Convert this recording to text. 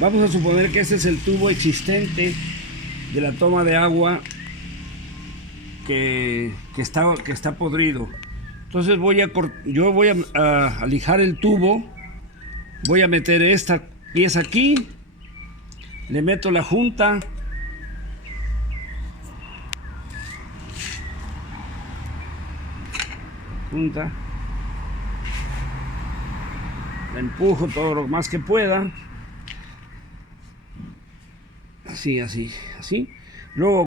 Vamos a suponer que este es el tubo existente de la toma de agua que está podrido. Entonces yo voy a lijar el tubo, voy a meter esta pieza aquí, le meto la junta, la empujo todo lo más que pueda, así. Luego